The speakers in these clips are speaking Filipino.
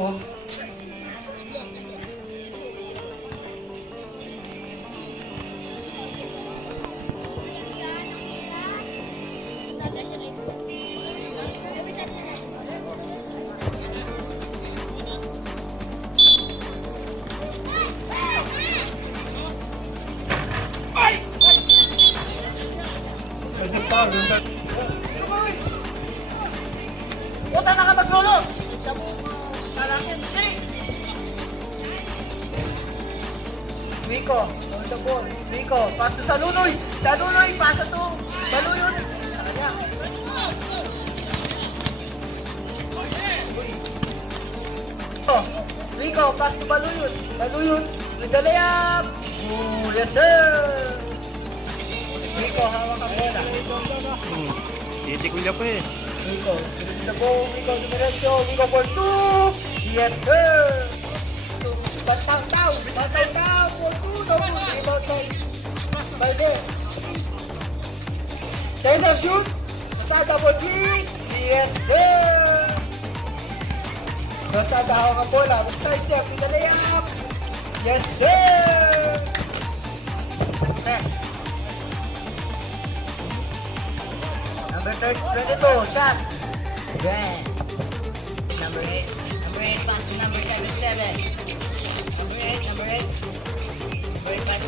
mo. Puta na ka maglulo! Rico, on the ball. Rico, pass to Salunoy! Salunoy, pasa to! Baluyon! Kanya. Rico, pass to Baluyon! Baluyon! With the layup! Oh, yes sir! Rico, hawak ang bola. Titikul niya pa eh. Rico, sunod na po. Rico, dumiretso. Rico for two! Yes sir! Bantang down! Bantang down! For two! No good! Rebound by there. There's a shoot! Nasada for three! Yes sir! Nasada hawak ang bola. Side step in the layup! Yes sir! Number 22, shot. Grand. Number 8. Number 8 pass to number 7. Number 8. Number 8 pass.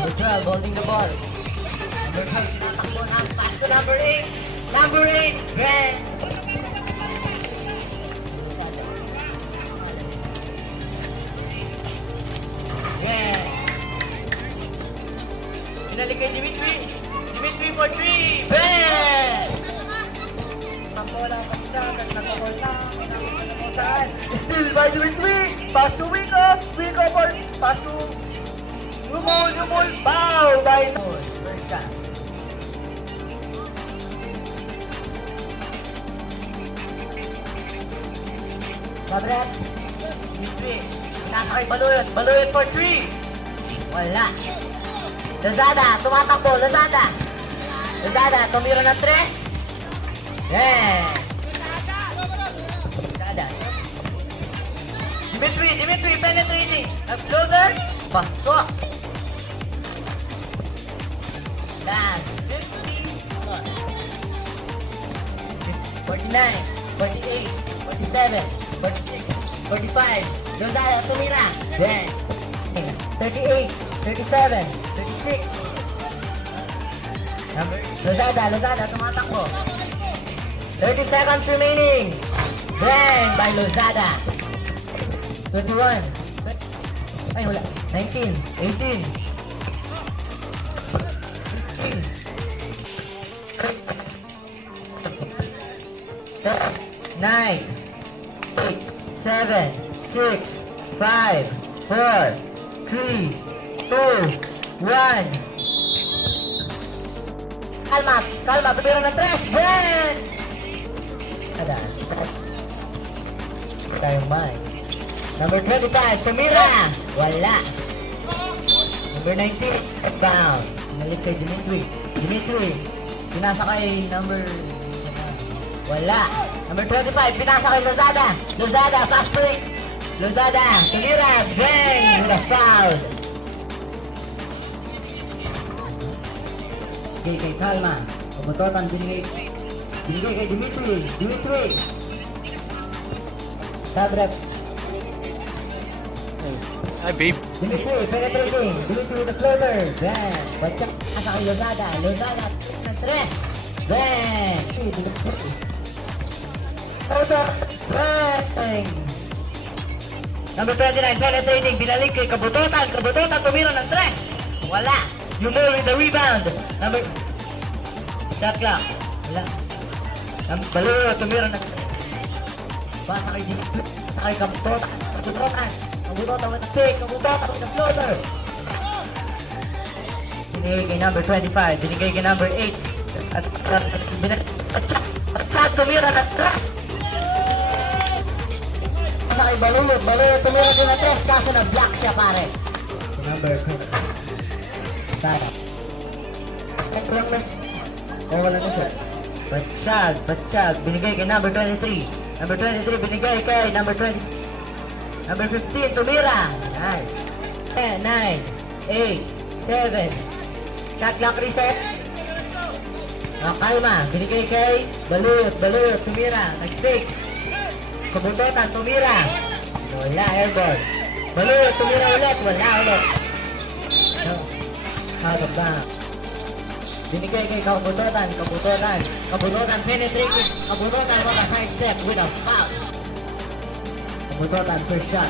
Good job holding the ball. Number 5 tinatakbo na pass to number 8. Number 8. Grand. Grand. Pinalik kay Dimitri. Dimitri for three. Bang! Ang bola pa siya. Nagkakabol na. Saan? Still by Dimitri. Pass to Wico. Wico for pass to Lumol. Foul by first shot. Sabret. Dimitri. Nasa kay Baluyon. Baluyon for three. Wala. Lazada, tumatakbo, Lazada. Lazada, tumira ng 3. Yeah. Lazada. Dimitri penetrating. Uploader. Pasok. Last. 49, 48, 47, 46, 45. Lazada, tumira. then 38, 37, 36. Lazada, tumatakbo. 30 seconds remaining. Bang by Lazada. 21. Ay, wala. 19, 18. 15. 9, 8, 7, 6, 5, 4, 3, 2, 1. Kalma, tumira ng 3. Bang! Ada. Tayong man. Number 25, tumira. Wala. Number 19, bound. Nalit kay Dimitri. Pinasa kay number... Wala. Number 25, pinasa kay Lazada. Fast break. Lazada, tumira. Bang! With a foul. Kay Kalma. Pumutotan, binigay kay Dimitri. Sabret. Ay, babe. Dimitri, penetrating. Dimitri with the floater. Bang! Bagsak asa kay Lozada. Lozada, ng 3. Bang! Bang! Number 29, penetrating. Binalik kay Kabutotan. Tumira ng 3. Wala. Yumur with the rebound. Number... Shot clock. Wala. Baluro, tumira ng 3. Basa kay Dimitri. Sa kay Kabutotan. Kabutotan with the stick. Kabutotan with the floater. Binigay kay number 25. Binigay kay number 8. At Chad tumira ng 3. Basa kay Baluro. Baluro tumira din ng 3. Kaso na-block siya pare. Number 2. Sarap. Wala na siya. Patsyag, binigay kay number 23. Number 23, binigay kay number 20. Number 15, tumira. Nice. 10, 9, 8, 7. Shot clock reset. Kalma, binigay kay Baluyot, tumira. Nag-fake. Kabutotan, tumira. Wala, airball. Baluyot, tumira ulit. Wala ulit. No. Out of bounds. Binigay kay Kabutotan, penetrating. Kabutotan, maka side step with a foul. Kabutotan, first shot.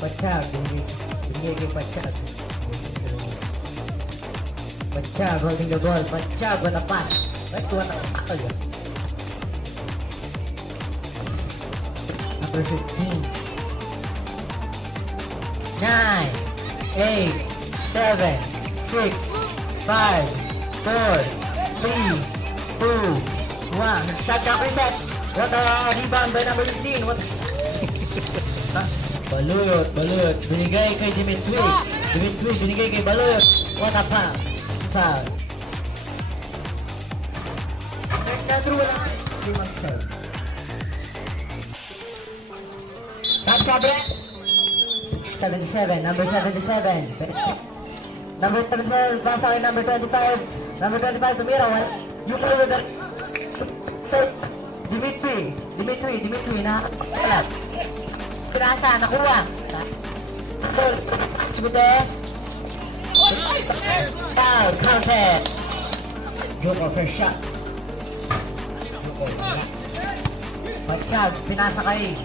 Patsyag, binigay kay Patsyag. Patsyag holding the ball. Patsyag, what a pass. What a tackle yun. Number 15. 9, 8, 7, 6, 5, 4, 3, 2, 1. Shot clock reset. What a rebound by number 15. What Baluyot, binigay kay Dimitri, binigay kay Baluyot. What a pass. Foul. Nadro wala. Hindi mag-save. Top sabi. 77, number 77. Number 77, pasa kay number 25. Number 25, tumira. Yung over the save. Dimitri, nakakapalat. Pinasa, nakuha. Sumute. Down, counted. Joko, first shot. Joko, wala. Patsyag, pinasa kay.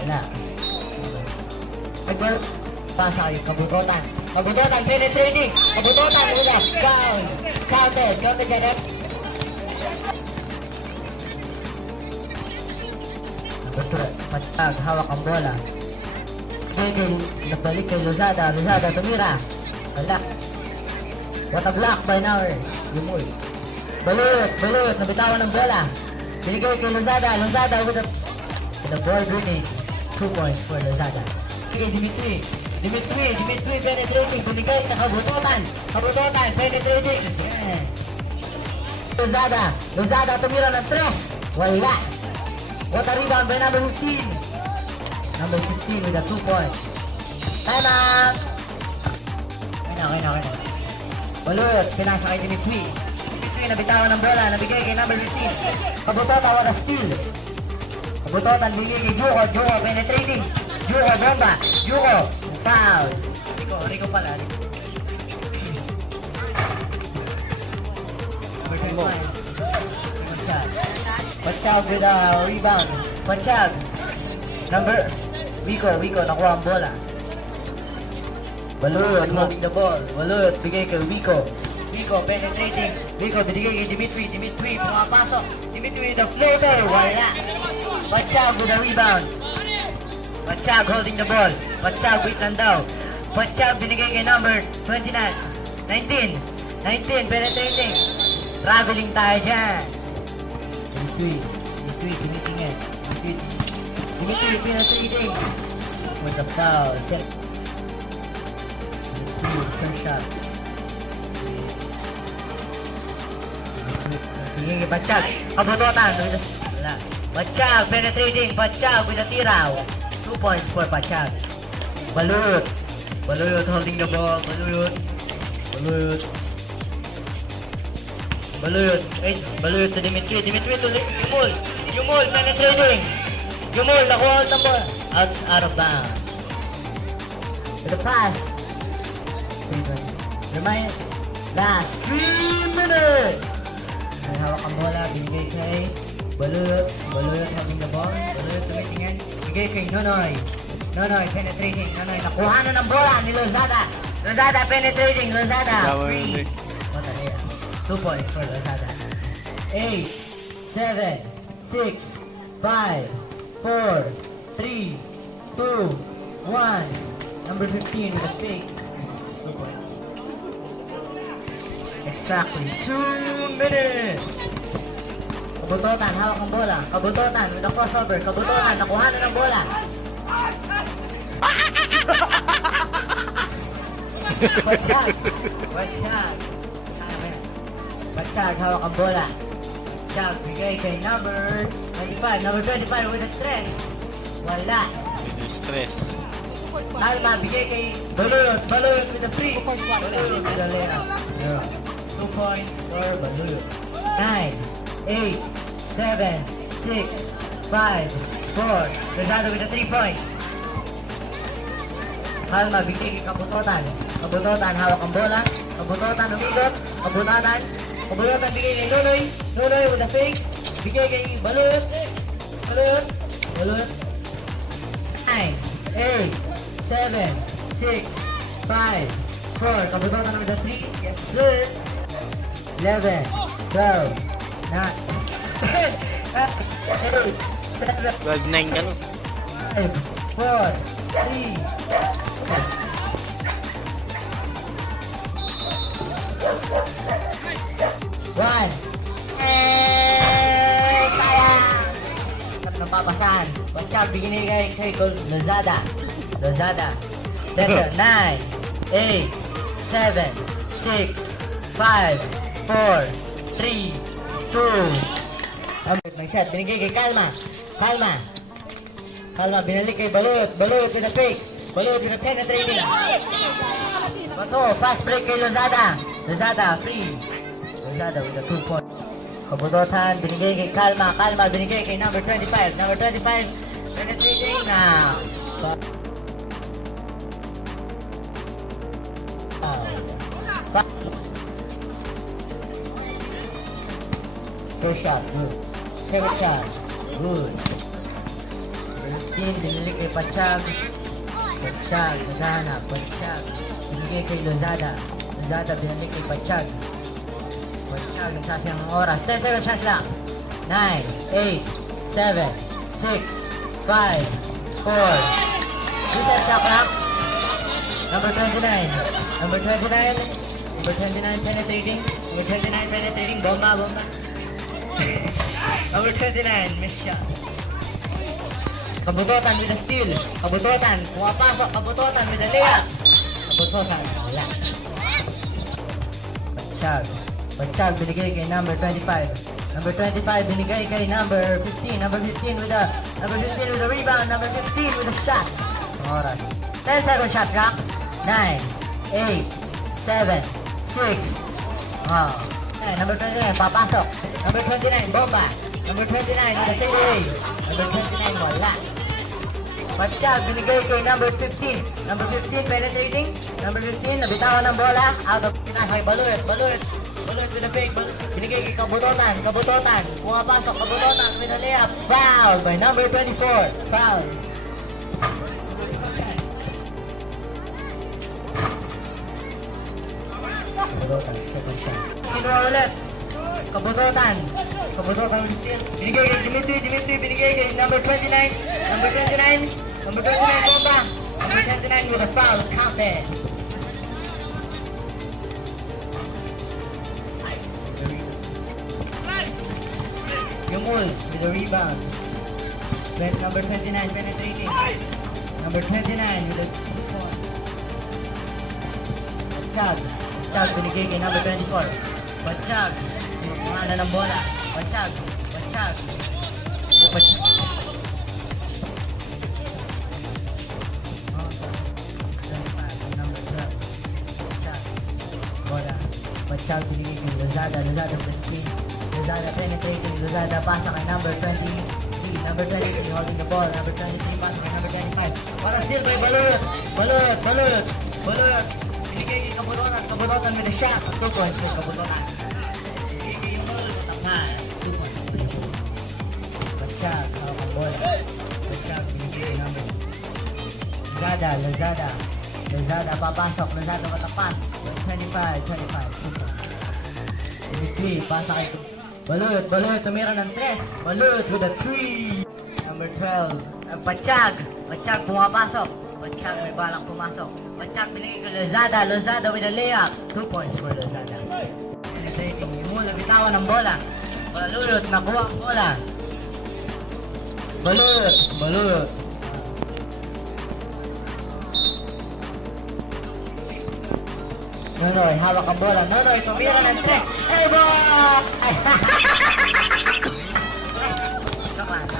Wala. Nag-work. Pasa kay Kabutotan. Kabutotan, penetrating. Kabutotan, wala. Down. Counted, Janet. Patsyag, hawak ang bola. Nagbalik kay Lozada, tumira. Wala. What a block by now. Yumul. Baluyot, nabitawan ng bola. Binigay kay Lozada with the ball grenade. 2 points for Lozada. Binigay Dimitri, penetrating. Binigay na Kabutotan, penetrating. Yeah. Lozada, tumira ng 3. Wala. What a rebound by number 15. Number 15 with the 2 points. Time out! Okay na. Baluyot, pinasa kay Dimitri. Nabitawan ng bola, nabigay kay number 15. Kabutotan, what a steal. Kabutotan, bigay kay Joko, penetrating. Joko, bomba. Joko, foul. Rico pala. Number 10. Patsyag with a rebound. Patsyag. Number Wico, nakuha ang bola. Baluyot, holding the ball. Baluyot, bigay kay Wico, penetrating. Wico, binigay kay Dimitri, pumapasok. Dimitri with the floater. Wala. Patsyag with a rebound. Patsyag holding the ball. Patsyag with Landau. Patsyag binigay kay number 19, penetrating. Traveling tayo dyan. Dimitri, tinitingin. Dimitri, penetrating. With the foul. Check. Dimitri, first shot. Tingin kay Patsyag. Kabutotan. Wala. Patsyag, penetrating. Patsyag with the tira. 2 points for Patsyag. Baluyot holding the ball. Baluyot to Dimitri to Yumul, penetrating. Yumul, nakuha ang ball. Out of bounds. To the pass. Remind, last 3 minutes. May hawak ang bola, binigay kay Baluyot holding the ball. Baluyot tumitingin. Bigay kay Nonoy, penetrating. Nonoy, nakuha na ng bola ni Lozada. Penetrating. Free. What a hit. 2 points for Lozada. 8, 7, 6, 5, 4, 3, 2, 1. Number 15 with a fake. 2 points. Exactly 2 minutes. Kabutotan, hawak ang bola. Kabutotan with a crossover. Kabutotan, nakuha na ng bola. Pachag. Pachag. Pachag, hawak ang bola. Pachag, bigay kay number 25. Number 25 with a stress. Wala. Medyo stress. Kalma, bigay kay Baluyot. Baluyot with a free. Baluyot with a layup. 2 points for Baluyot. 9, 8, 7, 6, 5, 4. Rizado with a 3 points. Kalma, bigay kay Kabutotan. Kabutotan, hawak ang bola. Kabutotan, umikot. Kabutotan. Kabutotan, bigay kay Nunoy. Nunoy with a fake. Bigay kay Baluyot. Baluyot. Baluyot. 9, 8, 7, 6, 5, 4. Kabutotan with a 3. Yes, sir. 11, 12, 9, 8, 7, 12-9 ka no? 5, 4, 3, 1. Kaya! Sarap ng papasahan. Pagka binigay kay Lozada. Lozada. Center. 9, 8, 7, 6, 5, 4, 3, 2. May set. Binigay kay Kalma. Kalma. Kalma. Binalik kay Baluyot. Baluyot with a fake. Baluyot with a penetrating. Bato. Fast break kay Lozada. Lozada. Free. Lozada with a 2 point. Kabutotan. Binigay kay Kalma. Kalma. Binigay kay number 25. Number 25. Penetrating na. First shot, good. Second shot, good. 15, binili kay Pachag. Pachag, Lozada, Pachag. Binigay kay Lozada. Lozada, binili kay Pachag. Pachag, nagsasayang ng oras. 10 seconds shot lang. 9, 8, 7, 6, 5, 4. Reset shot clock. Number 29. Number 29. Number 29 penetrating. Number 29 penetrating. Bomba, bomba. Number 29, miss shot. Kabutotan with a steal. Kabutotan, pumapasok. Kabutotan with a layup. Kabutotan, wala. Pachag. Pachag, binigay kay number 25. Number 25, binigay kay number 15. Number 15 with a rebound. Number 15 with a shot. Oras. 10 second shot clock. 9, 8, 7, 6. Oh. Number 29, papasok. Number 29, bomba. Number 29, with a takeaway. Number 29, wala. Pachag, binigay kay number 15. Number 15, penetrating. Number 15, nabitawan ng bola. Out of pinasay, Baluyot. Baluyot. Baluyot with a fake. Binigay kay Kabutotan. Kabutotan. Pumapasok, Kabutotan with a layup. Foul by number 24. Foul. Kabutotan, second shot. Kinuha ulit. Kabutotan. Kabutotan with steal. Binigay kay Dimitri. Dimitri, binigay kay number 29. Number 29. Number 29, bomba. Number 29 with a foul. Counted. Yumul with a rebound. Number 29 penetrating. Number 29 with a point. Pachag. Pachag, binigay kay number 24. Pachag. Mga na ng bola. Pachag. Pachag. Pachag. Number 12. Pachag. Bola. Pachag, binigay kay Lozada. Lozada with the screen. Lozada penetrating. Lozada pasa kay number 23. Number 23 holding the ball. Number 23 pasa kay number 25. Para steal by Baluyot. Baluyot. Baluyot. Baluyot. Binigay kay Kabutotan. Kabutotan with a shot. 2 points kay Kabutotan. Binigay kay Yumul. Tapan. 2 points. Pachag. Hawak ang bola. Pachag. Binigay kay number. Lozada. Lozada. Lozada papasok. Lozada matapat. 25. 25. 2 points. Dimitri. Pasa kay Baluyot. Baluyot. Tumira ng 3. Baluyot with a 3. Number 12. Pachag. Pachag pumapasok. Pachag may balak pumasok. Pachag binigay ko Lozada. Lozada with a layup. 2 points for Lozada. Penetrating. Yumul, bitawan ng bola. Baluyot. Nakuha ang bola. Baluyot. Baluyot. Nonoy, hawak ang bola. Nonoy, tumira ng 3. Elbow! Ay, Joke lang.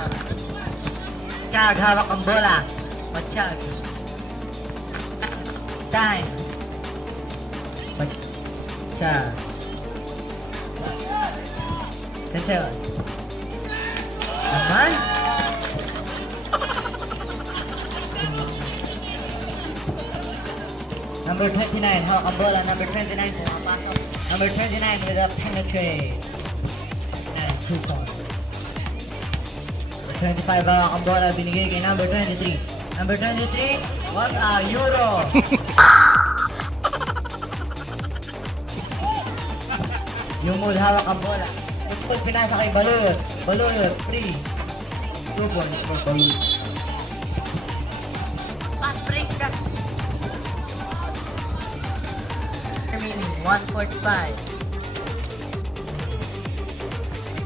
Chag, hawak ang bola. Machag. Time. Machag. 10 seconds. Naman? Number 29, hawak ang bola. Number 29, pumapasok. Number 29 with a penetrate. And 2 points. Number 25, hawak ang bola. Binigay kay number 23. Number 23, what a Euro! Yung mood, hawak ang bola. Yung pinasa kay Baluyot. Baluyot, 3. 2 points for Baluyot. Pass break ka. Remaining 145.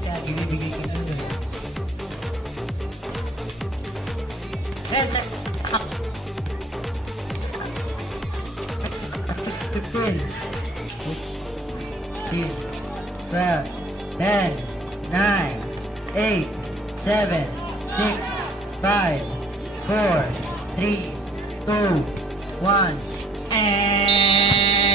Kaya binibigay ko nyo. Rente! 15 12 10 9 8 7 6 5 4 3 2 1 and